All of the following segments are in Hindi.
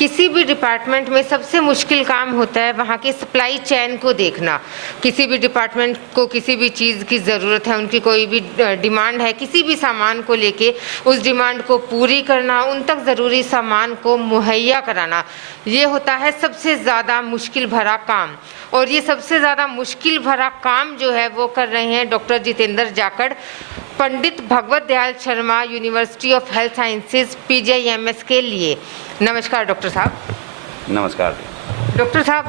किसी भी डिपार्टमेंट में सबसे मुश्किल काम होता है वहाँ की सप्लाई चेन को देखना। किसी भी डिपार्टमेंट को किसी भी चीज़ की ज़रूरत है, उनकी कोई भी डिमांड है किसी भी सामान को लेके, उस डिमांड को पूरी करना, उन तक ज़रूरी सामान को मुहैया कराना, ये होता है सबसे ज़्यादा मुश्किल भरा काम। और ये सबसे ज़्यादा मुश्किल भरा काम जो है वो कर रहे हैं doctor Jitendra Jakhar, Pandit Bhagwat Dayal Sharma university of health sciences PGIMS के लिए। नमस्कार डॉक्टर साहब। नमस्कार डॉक्टर साहब,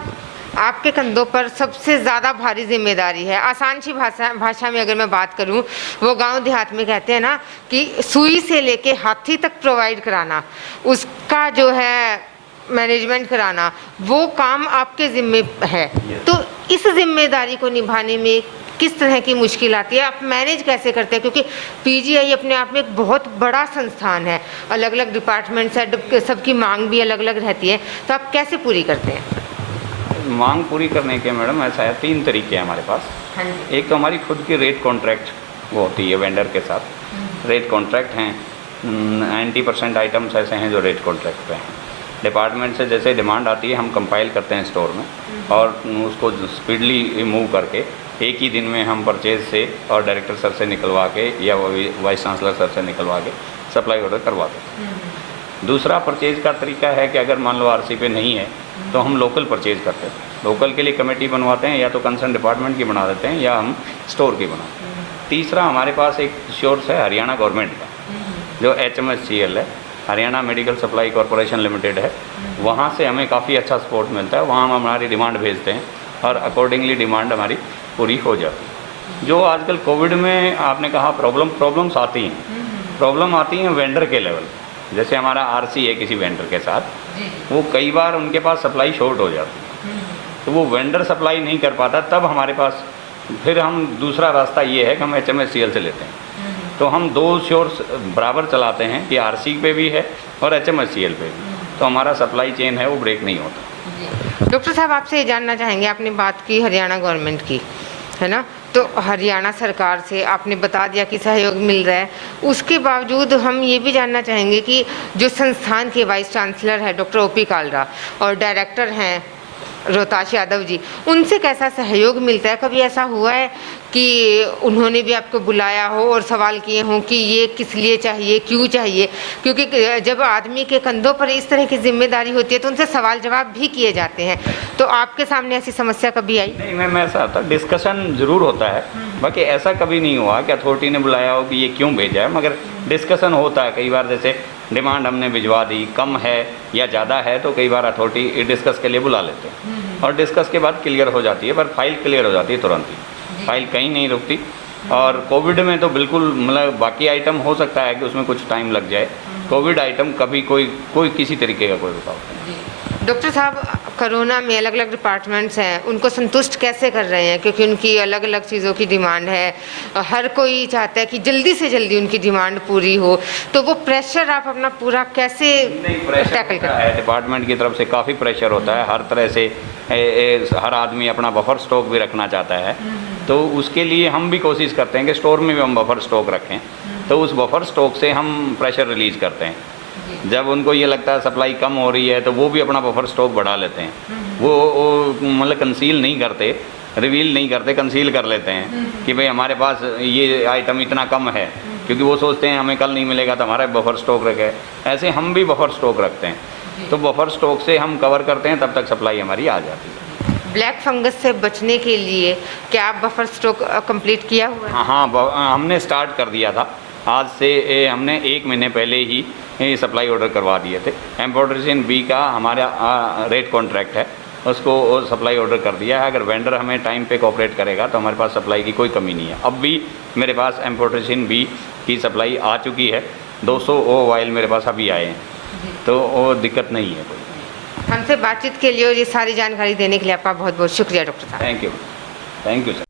आपके कंधों पर सबसे ज़्यादा भारी जिम्मेदारी है। आसान सी भाषा में अगर मैं बात करूं, वो गांव देहात में कहते हैं ना कि सुई से लेके हाथी तक प्रोवाइड कराना, उसका जो है मैनेजमेंट कराना, वो काम आपके ज़िम्मे है। तो इस जिम्मेदारी को निभाने में किस तरह की मुश्किल आती है, आप मैनेज कैसे करते हैं? क्योंकि PGI अपने आप में एक बहुत बड़ा संस्थान है, अलग अलग डिपार्टमेंट्स है, सबकी मांग भी अलग अलग रहती है, तो आप कैसे पूरी करते हैं? मांग पूरी करने के मैडम ऐसा है, 3 तरीके हैं हमारे पास। हाँ जी। एक तो हमारी खुद की रेट कॉन्ट्रैक्ट वो होती है वेंडर के साथ, रेट कॉन्ट्रैक्ट हैं। 90% आइटम्स ऐसे हैं जो रेट कॉन्ट्रैक्ट पे हैं। डिपार्टमेंट से जैसे डिमांड आती है हम कंपाइल करते हैं स्टोर में और उसको स्पीडली मूव करके एक ही दिन में हम परचेज से और डायरेक्टर सर से निकलवा के या वाइस चांसलर सर से निकलवा के सप्लाई ऑर्डर करवा देते हैं। दूसरा परचेज का तरीका है कि अगर मान लो RC पे नहीं है तो हम लोकल परचेज करते हैं। लोकल के लिए कमेटी बनवाते हैं, या तो कंसर्न डिपार्टमेंट की बना देते हैं या हम स्टोर की बनाते हैं। तीसरा हमारे पास एक सोर्स है हरियाणा गवर्नमेंट का, जो HMSCL है, Haryana medical supply corporation limited है। वहाँ से हमें काफ़ी अच्छा सपोर्ट मिलता है। वहाँ हम हमारी डिमांड भेजते हैं और अकॉर्डिंगली डिमांड हमारी पूरी हो जाती है। जो आजकल कोविड में आपने कहा प्रॉब्लम्स आती हैं, प्रॉब्लम आती हैं वेंडर के लेवल। जैसे हमारा RC है किसी वेंडर के साथ, वो कई बार उनके पास सप्लाई शॉर्ट हो जाती है, तो वो वेंडर सप्लाई नहीं कर पाता, तब हमारे पास फिर हम दूसरा रास्ता ये है कि हम HMSCL से लेते हैं। तो हम 2 सोर्स बराबर चलाते हैं कि RC पे भी है और HMSCL पे भी, तो हमारा सप्लाई चेन है वो ब्रेक नहीं होता। डॉक्टर साहब, आपसे ये जानना चाहेंगे, आपने बात की हरियाणा गवर्नमेंट की, है ना, तो हरियाणा सरकार से आपने बता दिया कि सहयोग मिल रहा है, उसके बावजूद हम ये भी जानना चाहेंगे कि जो संस्थान के वाइस चांसलर है डॉक्टर OP कालरा और डायरेक्टर हैं रोहताश यादव जी, उनसे कैसा सहयोग मिलता है? कभी ऐसा हुआ है कि उन्होंने भी आपको बुलाया हो और सवाल किए हों कि ये किस लिए चाहिए, क्यों चाहिए? क्योंकि जब आदमी के कंधों पर इस तरह की जिम्मेदारी होती है तो उनसे सवाल जवाब भी किए जाते हैं। तो आपके सामने ऐसी समस्या कभी आई? नहीं मैम, ऐसा होता डिस्कशन ज़रूर होता है, बाकी ऐसा कभी नहीं हुआ कि अथॉरिटी ने बुलाया हो कि ये क्यों भेजा है, मगर डिस्कशन होता है। कई बार जैसे डिमांड हमने भिजवा दी, कम है या ज़्यादा है, तो कई बार अथॉरिटी डिस्कस के लिए बुला लेते हैं और डिस्कस के बाद क्लियर हो जाती है, पर फाइल क्लियर हो जाती है तुरंत ही, फाइल कहीं नहीं रुकती। और कोविड में तो बिल्कुल मतलब बाकी आइटम हो सकता है कि उसमें कुछ टाइम लग जाए, कोविड आइटम कभी कोई किसी तरीके का कोई रुकावट नहीं। डॉक्टर साहब, कोरोना में अलग अलग डिपार्टमेंट्स हैं, उनको संतुष्ट कैसे कर रहे हैं? क्योंकि उनकी अलग अलग चीज़ों की डिमांड है, हर कोई चाहता है कि जल्दी से जल्दी उनकी डिमांड पूरी हो, तो वो प्रेशर आप अपना पूरा कैसे टैकल करते हैं? डिपार्टमेंट की तरफ से काफ़ी प्रेशर होता है, हर तरह से हर आदमी अपना बफर स्टॉक भी रखना चाहता है, तो उसके लिए हम भी कोशिश करते हैं कि स्टोर में भी हम बफर स्टॉक रखें। तो उस बफर स्टॉक से हम प्रेशर रिलीज करते हैं। जब उनको ये लगता है सप्लाई कम हो रही है तो वो भी अपना बफर स्टॉक बढ़ा लेते हैं। वो मतलब कंसील नहीं करते, रिवील नहीं करते, कंसील कर लेते हैं कि भाई हमारे पास ये आइटम इतना कम है, क्योंकि वो सोचते हैं हमें कल नहीं मिलेगा तो हमारा बफर स्टॉक रखे। ऐसे हम भी बफर स्टॉक रखते हैं, तो बफर स्टॉक से हम कवर करते हैं, तब तक सप्लाई हमारी आ जाती है। ब्लैक फंगस से बचने के लिए क्या आप बफर स्टॉक कंप्लीट किया हुआ है? हाँ, हमने स्टार्ट कर दिया था। आज से हमने 1 महीने पहले ही सप्लाई ऑर्डर करवा दिए थे। एम्पोटरिजिन B का हमारा रेट कॉन्ट्रैक्ट है, उसको सप्लाई ऑर्डर कर दिया है। अगर वेंडर हमें टाइम पे कोऑपरेट करेगा तो हमारे पास सप्लाई की कोई कमी नहीं है। अब भी मेरे पास एम्पोटरिजिन B की सप्लाई आ चुकी है, 200 वाइल मेरे पास अभी आए हैं, तो वो दिक्कत नहीं है कोई। हमसे बातचीत के लिए और ये सारी जानकारी देने के लिए आपका बहुत बहुत शुक्रिया डॉक्टर साहब। Thank you sir.